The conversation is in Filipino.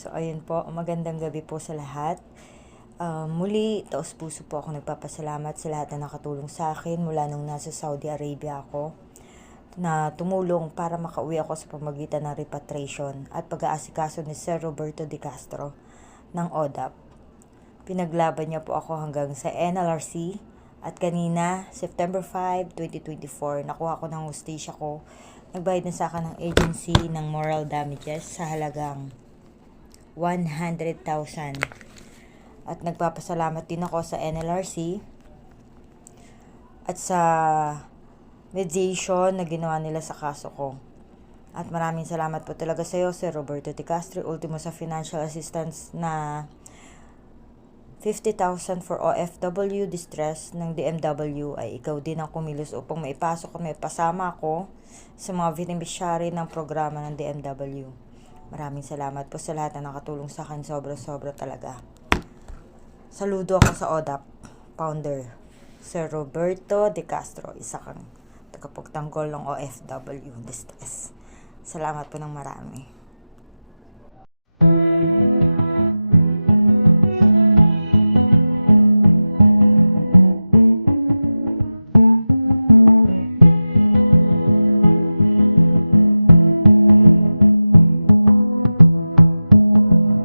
So, ayun po, magandang gabi po sa lahat. Ah, muli, taos puso po ako nagpapasalamat sa lahat na nakatulong sa akin mula nung nasa Saudi Arabia ako na tumulong para makauwi ako sa pamagitan ng repatriation at pag-aasikaso ni Sir Roberto De Castro ng ODAP. Pinaglaban niya po ako hanggang sa NLRC at kanina, September 5, 2024, nakuha ko ng hostage ko. Nagbayad na sa akin ng agency ng moral damages sa halagang 100,000. At nagpapasalamat din ako sa NLRC at sa mediation na ginawa nila sa kaso ko. At maraming salamat po talaga sa iyo, Sir Roberto De Castro, ultimo sa financial assistance na 50,000 for OFW distress ng DMW ay ikaw din ang kumilos upang maipasok at maipasama ako sa mga beneficiary ng programa ng DMW. Maraming salamat po sa lahat na nakatulong sa akin. Sobra-sobra talaga. Saludo ako sa ODAP founder, Sir Roberto De Castro, isa kang tagapagtanggol ng OFW distress. Salamat po ng marami.